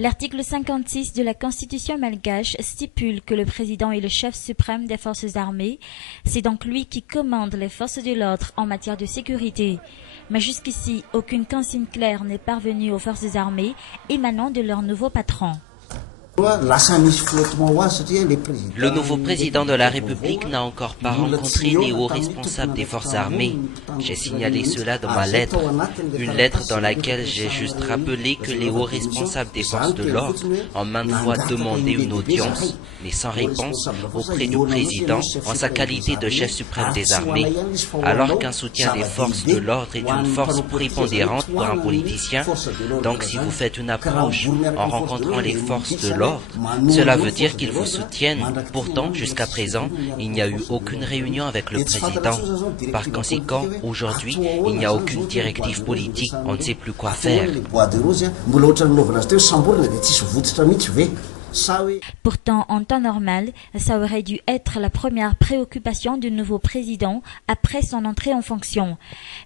L'article 56 de la Constitution malgache stipule que le président est le chef suprême des forces armées. C'est donc lui qui commande les forces de l'ordre en matière de sécurité. Mais jusqu'ici, aucune consigne claire n'est parvenue aux forces armées émanant de leur nouveau patron. Le nouveau président de la République n'a encore pas rencontré les hauts responsables des forces armées. J'ai signalé cela dans ma lettre. Une lettre dans laquelle j'ai juste rappelé que les hauts responsables des forces de l'ordre ont maintes fois demandé une audience, mais sans réponse, auprès du président en sa qualité de chef suprême des armées. Alors qu'un soutien des forces de l'ordre est une force prépondérante pour un politicien, donc si vous faites une approche en rencontrant les forces de l'ordre, cela veut dire qu'ils vous soutiennent. Pourtant, jusqu'à présent, il n'y a eu aucune réunion avec le président. Par conséquent, aujourd'hui, il n'y a aucune directive politique. On ne sait plus quoi faire. Pourtant, en temps normal, ça aurait dû être la première préoccupation du nouveau président après son entrée en fonction.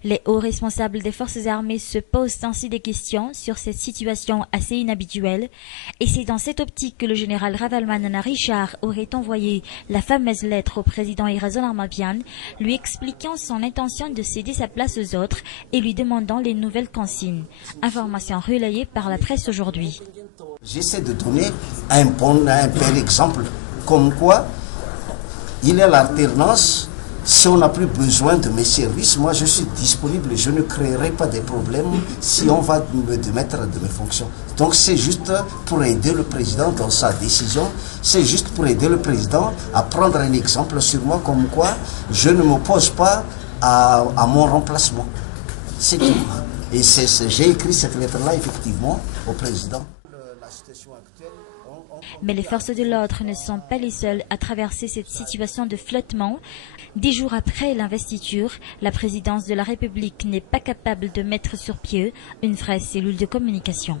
Les hauts responsables des forces armées se posent ainsi des questions sur cette situation assez inhabituelle, et c'est dans cette optique que le général Ravalomanana Richard aurait envoyé la fameuse lettre au président Irazon Armapian, lui expliquant son intention de céder sa place aux autres et lui demandant les nouvelles consignes. Information relayée par la presse aujourd'hui. J'essaie de donner un bel exemple, comme quoi il y a l'alternance. Si on n'a plus besoin de mes services, moi je suis disponible, je ne créerai pas de problèmes si on va me démettre de mes fonctions. Donc c'est juste pour aider le président dans sa décision, c'est juste pour aider le président à prendre un exemple sur moi, comme quoi je ne m'oppose pas à mon remplacement. C'est tout. Et j'ai écrit cette lettre-là effectivement au président. Mais les forces de l'ordre ne sont pas les seules à traverser cette situation de flottement. 10 jours après l'investiture, la présidence de la République n'est pas capable de mettre sur pied une vraie cellule de communication.